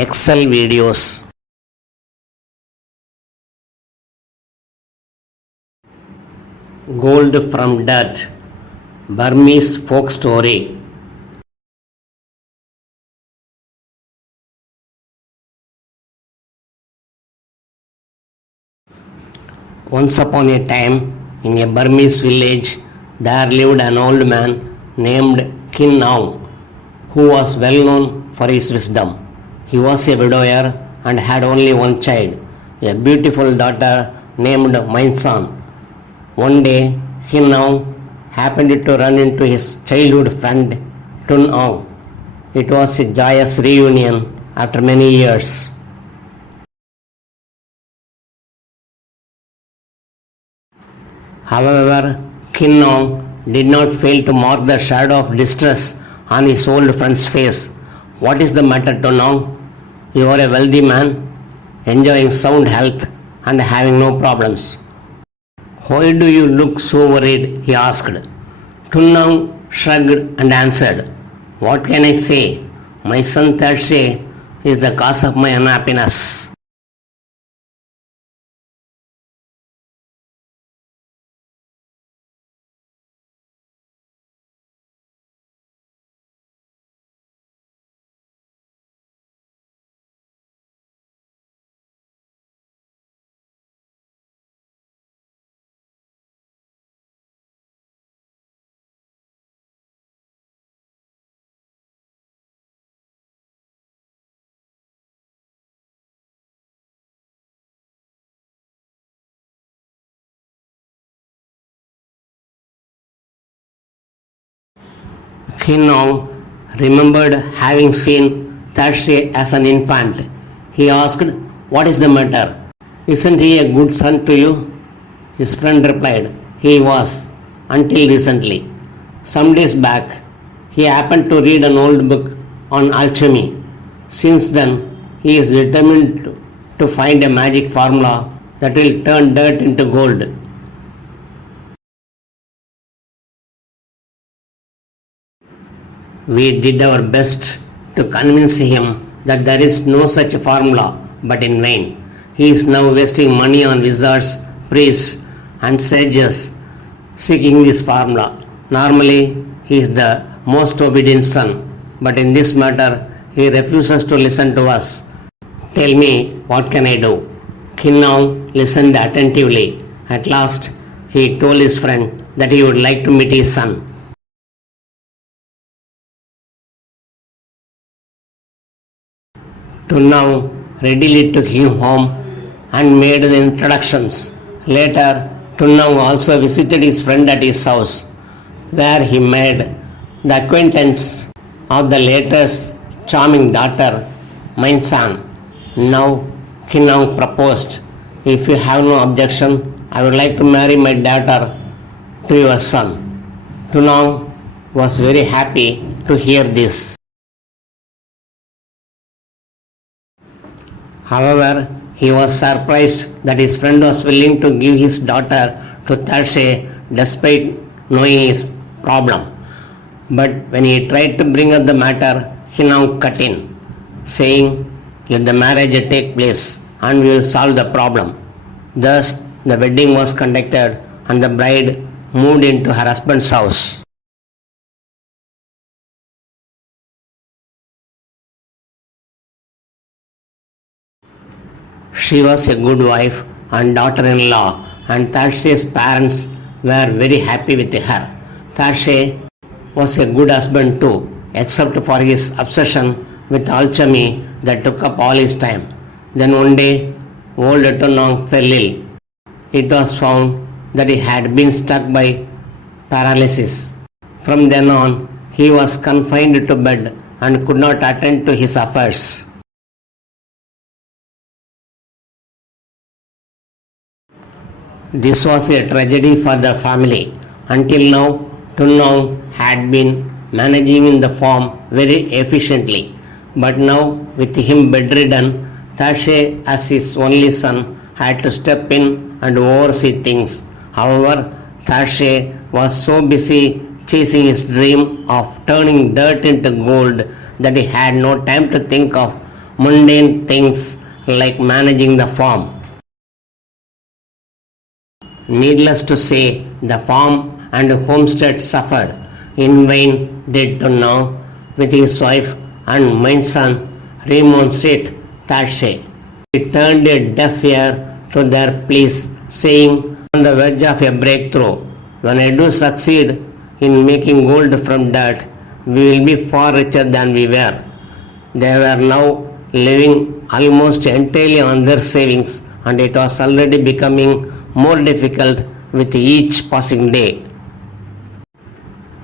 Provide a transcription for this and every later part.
Excel videos. Gold from dirt. Burmese folk story. Once upon a time, in a Burmese village, there lived an old man named Kin Naung, who was well known for his wisdom. He was a widower and had only one child, a beautiful daughter named Mainsan. One day, Kin Naung happened to run into his childhood friend Tun Aung. It was a joyous reunion after many years. However, Kin Naung did not fail to mark the shadow of distress on his old friend's face. What is the matter, Tun Naung? You are a wealthy man, enjoying sound health and having no problems. Why do you look so worried? He asked. Tun Naung shrugged and answered, What can I say? My son Tarshe is the cause of my unhappiness. Kin Naung remembered having seen Tarshe as an infant. He asked, What is the matter? Isn't he a good son to you? His friend replied, He was, until recently. Some days back, he happened to read an old book on alchemy. Since then, he is determined to find a magic formula that will turn dirt into gold. We did our best to convince him that there is no such formula, but in vain. He is now wasting money on wizards, priests, and sages seeking this formula. Normally, he is the most obedient son, but in this matter, he refuses to listen to us. Tell me, what can I do? Kin Naung listened attentively. At last, he told his friend that he would like to meet his son. Tun Naung readily took him home and made the introductions. Later, Tun Naung also visited his friend at his house, where he made the acquaintance of the latter's charming daughter, Mainsan. Now, Kin Naung proposed, If you have no objection, I would like to marry my daughter to your son. Tun Naung was very happy to hear this. However, he was surprised that his friend was willing to give his daughter to Tarshe despite knowing his problem. But when he tried to bring up the matter, he now cut in, saying, Let the marriage take place and we will solve the problem. Thus, the wedding was conducted and the bride moved into her husband's house. She was a good wife and daughter-in-law, and Tarshe's parents were very happy with her. Tarshe was a good husband too, except for his obsession with alchemy that took up all his time. Then one day, old Tun Naung fell ill. It was found that he had been struck by paralysis. From then on, he was confined to bed and could not attend to his affairs. This was a tragedy for the family. Until now, Tun Naung had been managing in the farm very efficiently. But now, with him bedridden, Tarshe, as his only son, had to step in and oversee things. However, Tarshe was so busy chasing his dream of turning dirt into gold that he had no time to think of mundane things like managing the farm. Needless to say, the farm and homestead suffered. In vain did Tunna, with his wife and main son, remonstrate Tarshe. He turned a deaf ear to their pleas, saying, on the verge of a breakthrough, when I do succeed in making gold from dirt, we will be far richer than we were. They were now living almost entirely on their savings, and it was already becoming more difficult with each passing day.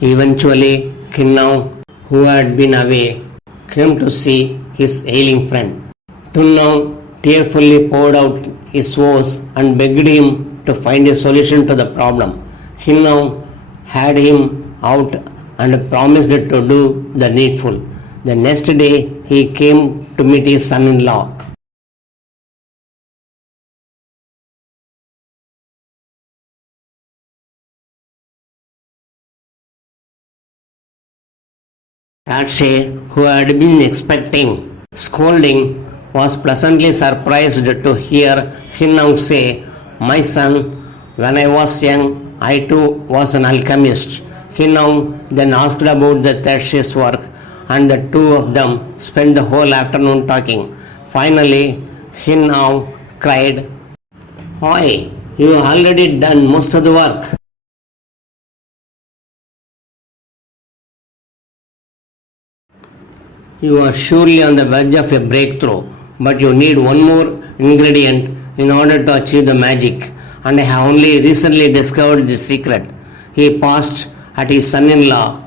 Eventually, Kinnau, who had been away, came to see his ailing friend. Tunnau tearfully poured out his woes and begged him to find a solution to the problem. Kinnau had him out and promised to do the needful. The next day, he came to meet his son-in-law. Tarshe, who had been expecting scolding, was pleasantly surprised to hear Kinnau say, my son, when I was young, I too was an alchemist. Kinnau then asked about the Tarshe's work, and the two of them spent the whole afternoon talking. Finally, Kinnau cried, Oi, you have already done most of the work. You are surely on the verge of a breakthrough, but you need one more ingredient in order to achieve the magic, and I have only recently discovered the secret. He paused at his son-in-law,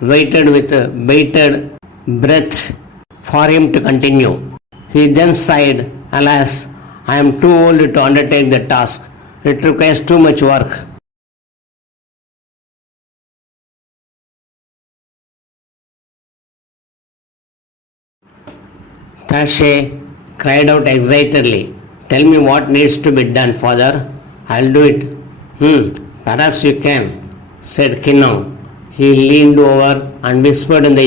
waited with bated breath for him to continue. He then sighed, Alas, I am too old to undertake the task. It requires too much work. Tarshe cried out excitedly, Tell me what needs to be done, father. I'll do it. Perhaps you can, said Kinnau. He leaned over and whispered in the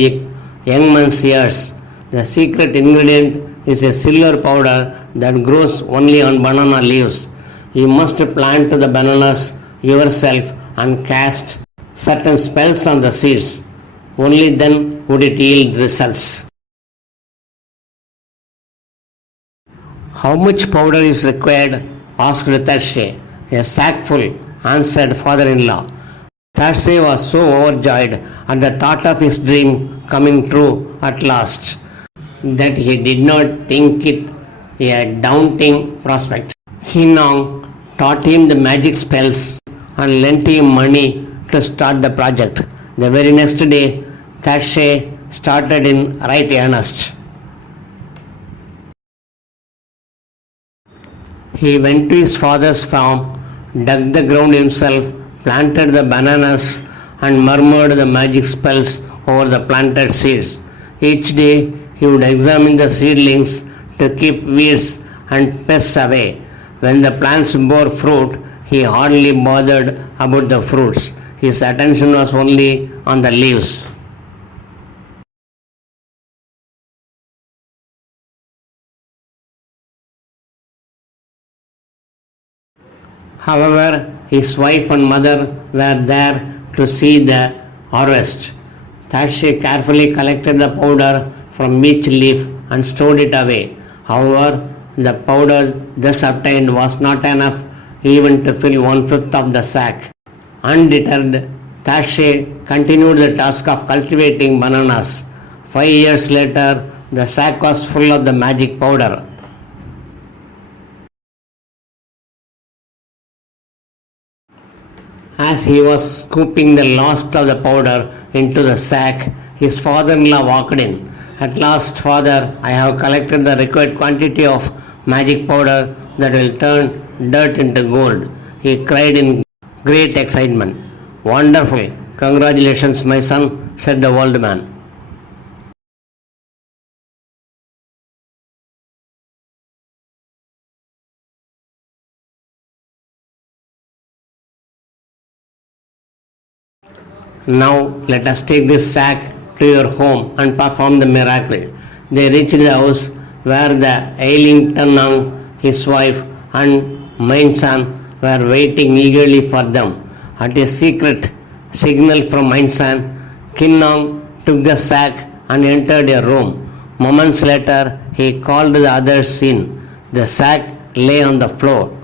young man's ears. The secret ingredient is a silver powder that grows only on banana leaves. You must plant the bananas yourself and cast certain spells on the seeds. Only then would it yield results. How much powder is required? Asked Tarshe. A sackful, answered father-in-law. Tarshe was so overjoyed at the thought of his dream coming true at last that he did not think it a daunting prospect. He now taught him the magic spells and lent him money to start the project. The very next day, Tarshe started in right earnest. He went to his father's farm, dug the ground himself, planted the bananas, and murmured the magic spells over the planted seeds. Each day he would examine the seedlings to keep weeds and pests away. When the plants bore fruit, he hardly bothered about the fruits. His attention was only on the leaves. However, his wife and mother were there to see the harvest. Tarshe carefully collected the powder from each leaf and stored it away. However, the powder thus obtained was not enough even to fill 1/5 of the sack. Undeterred, Tarshe continued the task of cultivating bananas. 5 years later, the sack was full of the magic powder. As he was scooping the last of the powder into the sack, his father-in-law walked in. At last, father, I have collected the required quantity of magic powder that will turn dirt into gold. He cried in great excitement. Wonderful! Congratulations, my son, said the old man. Now let us take this sack to your home and perform the miracle. They reached the house where the ailing Tannang, his wife, and Mainsan were waiting eagerly for them. At a secret signal from Mainsan, Kinnong took the sack and entered a room. Moments later, he called the others in. The sack lay on the floor.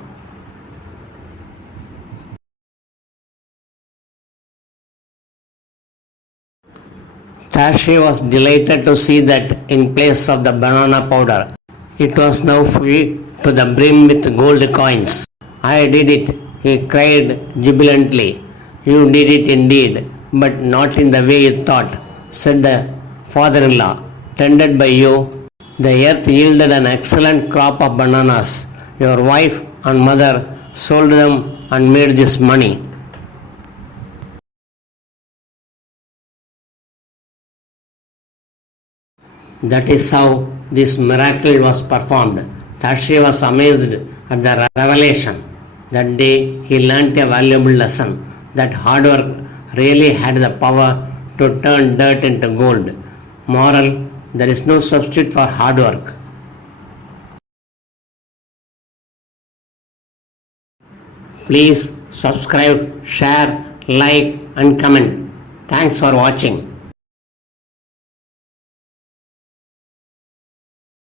Tashi was delighted to see that in place of the banana powder, it was now filled to the brim with gold coins. I did it, he cried jubilantly. You did it indeed, but not in the way you thought, said the father-in-law. Tended by you, the earth yielded an excellent crop of bananas. Your wife and mother sold them and made this money. That is how this miracle was performed. Tashi was amazed at the revelation. That day he learnt a valuable lesson, that hard work really had the power to turn dirt into gold. Moral: there is no substitute for hard work. Please subscribe, share, like and comment. Thanks for watching.